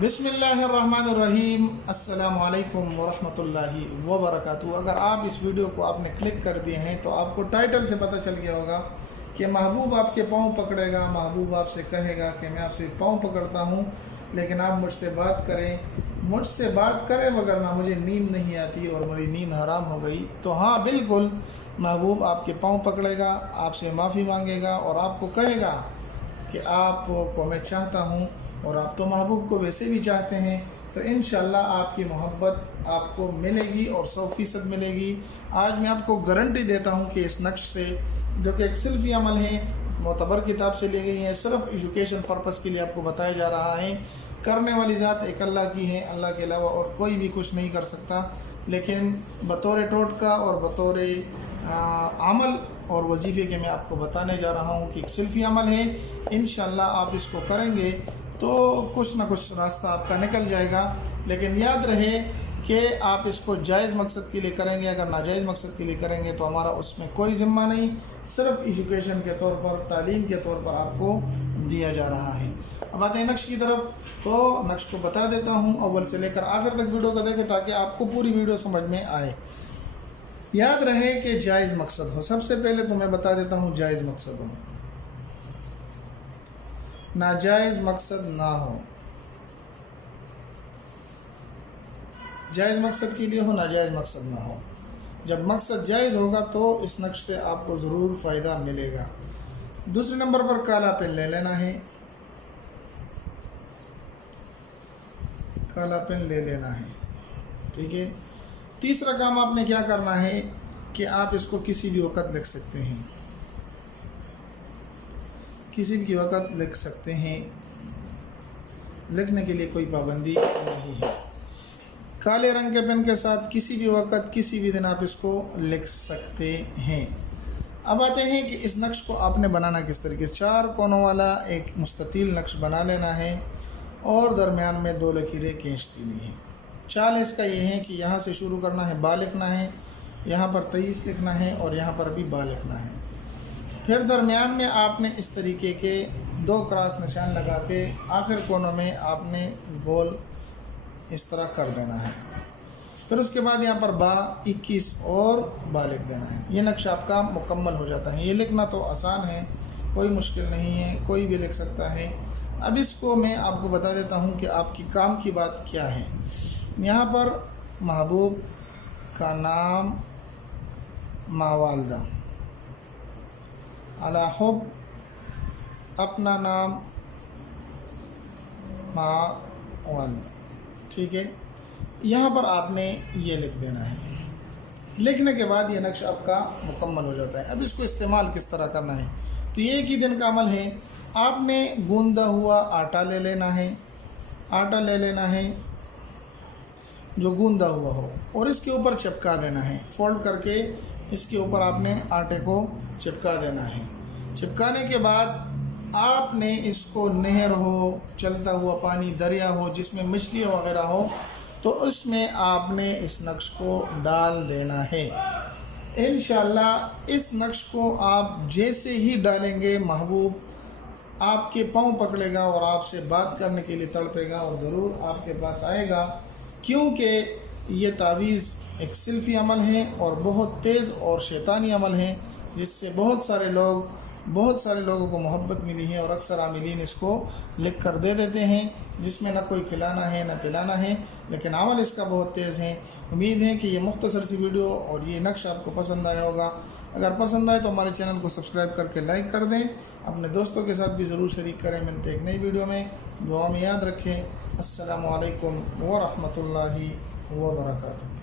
بسم اللہ الرحمن الرحیم۔ السلام علیکم ورحمۃ اللہ وبرکاتہ۔ اگر آپ اس ویڈیو کو آپ نے کلک کر دیے ہیں تو آپ کو ٹائٹل سے پتہ چل گیا ہوگا کہ محبوب آپ کے پاؤں پکڑے گا، محبوب آپ سے کہے گا کہ میں آپ سے پاؤں پکڑتا ہوں لیکن آپ مجھ سے بات کریں، مجھ سے بات کریں وگرنہ مجھے نیند نہیں آتی اور میری نیند حرام ہو گئی۔ تو ہاں بالکل، محبوب آپ کے پاؤں پکڑے گا، آپ سے معافی مانگے گا اور آپ کو کہے گا کہ آپ کو میں چاہتا ہوں اور آپ تو محبوب کو ویسے بھی چاہتے ہیں، تو انشاءاللہ آپ کی محبت آپ کو ملے گی اور 100% ملے گی۔ آج میں آپ کو گارنٹی دیتا ہوں کہ اس نقش سے، جو کہ ایک سلفی عمل ہے، معتبر کتاب سے لی گئی ہیں، صرف ایجوکیشن پرپس کے لیے آپ کو بتایا جا رہا ہے۔ کرنے والی ذات ایک اللہ کی ہے، اللہ کے علاوہ اور کوئی بھی کچھ نہیں کر سکتا، لیکن بطور ٹوٹکا اور بطور عمل اور وظیفے کے میں آپ کو بتانے جا رہا ہوں کہ ایک سلفی عمل ہے۔ انشاءاللہ آپ اس کو کریں گے تو کچھ نہ کچھ راستہ آپ کا نکل جائے گا، لیکن یاد رہے کہ آپ اس کو جائز مقصد کے لیے کریں گے۔ اگر ناجائز مقصد کے لیے کریں گے تو ہمارا اس میں کوئی ذمہ نہیں، صرف ایجوکیشن کے طور پر، تعلیم کے طور پر آپ کو دیا جا رہا ہے۔ اب آتے ہیں نقش کی طرف، تو نقش کو بتا دیتا ہوں، اول سے لے کر آخر تک ویڈیو کو دیکھیں تاکہ آپ کو پوری ویڈیو سمجھ میں آئے۔ یاد رہے کہ جائز مقصد ہو، سب سے پہلے تو میں بتا دیتا ہوں جائز مقصد ہو، ناجائز مقصد نہ ہو۔ جائز مقصد کے لیے ہو، ناجائز مقصد نہ ہو۔ جب مقصد جائز ہوگا تو اس نقش سے آپ کو ضرور فائدہ ملے گا۔ دوسرے نمبر پر کالا پین لے لینا ہے، کالا پین لے لینا ہے، ٹھیک ہے۔ تیسرا کام آپ نے کیا کرنا ہے کہ آپ اس کو کسی بھی وقت لکھ سکتے ہیں، کسی بھی وقت لکھ سکتے ہیں، لکھنے کے لیے کوئی پابندی نہیں ہے۔ کالے رنگ کے پین کے ساتھ کسی بھی وقت کسی بھی دن آپ اس کو لکھ سکتے ہیں۔ اب آتے ہیں کہ اس نقش کو آپ نے بنانا کس طریقے سے۔ 4 کونوں والا ایک مستطیل نقش بنا لینا ہے اور درمیان میں 2 لکیریں کھینچ دینی ہیں۔ چال اس کا یہ ہے کہ یہاں سے شروع کرنا ہے، با لکھنا ہے، یہاں پر 23 لکھنا ہے اور یہاں پر بھی با لکھنا ہے۔ پھر درمیان میں آپ نے اس طریقے کے 2 کراس نشان لگا کے آخر کونوں میں آپ نے گول اس طرح کر دینا ہے۔ پھر اس کے بعد یہاں پر با 21 اور با لکھ دینا ہے۔ یہ نقش آپ کا مکمل ہو جاتا ہے۔ یہ لکھنا تو آسان ہے، کوئی مشکل نہیں ہے، کوئی بھی لکھ سکتا ہے۔ اب اس کو میں آپ کو بتا دیتا ہوں کہ آپ کی کام کی بات کیا ہے۔ یہاں پر محبوب کا نام ما والدہ، علی حب اپنا نام ما والدہ، ٹھیک ہے۔ یہاں پر آپ نے یہ لکھ دینا ہے۔ لکھنے کے بعد یہ نقش آپ کا مکمل ہو جاتا ہے۔ اب اس کو استعمال کس طرح کرنا ہے، تو یہ ایک ہی دن کا عمل ہے۔ آپ نے گوندا ہوا آٹا لے لینا ہے، آٹا لے لینا ہے جو گوندا ہوا ہو، اور اس کے اوپر چپکا دینا ہے۔ فولڈ کر کے اس کے اوپر آپ نے آٹے کو چپکا دینا ہے۔ چپکانے کے بعد آپ نے اس کو نہر ہو، چلتا ہوا پانی، دریا ہو جس میں مچھلیاں وغیرہ ہو، تو اس میں آپ نے اس نقش کو ڈال دینا ہے۔ انشاءاللہ اس نقش کو آپ جیسے ہی ڈالیں گے، محبوب آپ کے پاؤں پکڑے گا اور آپ سے بات کرنے کے لیے تڑپے گا اور ضرور آپ کے پاس آئے گا، کیونکہ یہ تعویذ ایک سلفی عمل ہے اور بہت تیز اور شیطانی عمل ہے، جس سے بہت سارے لوگوں کو محبت ملی ہے، اور اکثر عاملین اس کو لکھ کر دے دیتے ہیں، جس میں نہ کوئی کھلانا ہے نہ پلانا ہے، لیکن عمل اس کا بہت تیز ہے۔ امید ہے کہ یہ مختصر سی ویڈیو اور یہ نقش آپ کو پسند آیا ہوگا۔ اگر پسند آئے تو ہمارے چینل کو سبسکرائب کر کے لائک کر دیں، اپنے دوستوں کے ساتھ بھی ضرور شریک کریں۔ ملتے ایک نئی ویڈیو میں، دعا میں یاد رکھیں۔ السلام علیکم ورحمۃ اللہ وبرکاتہ۔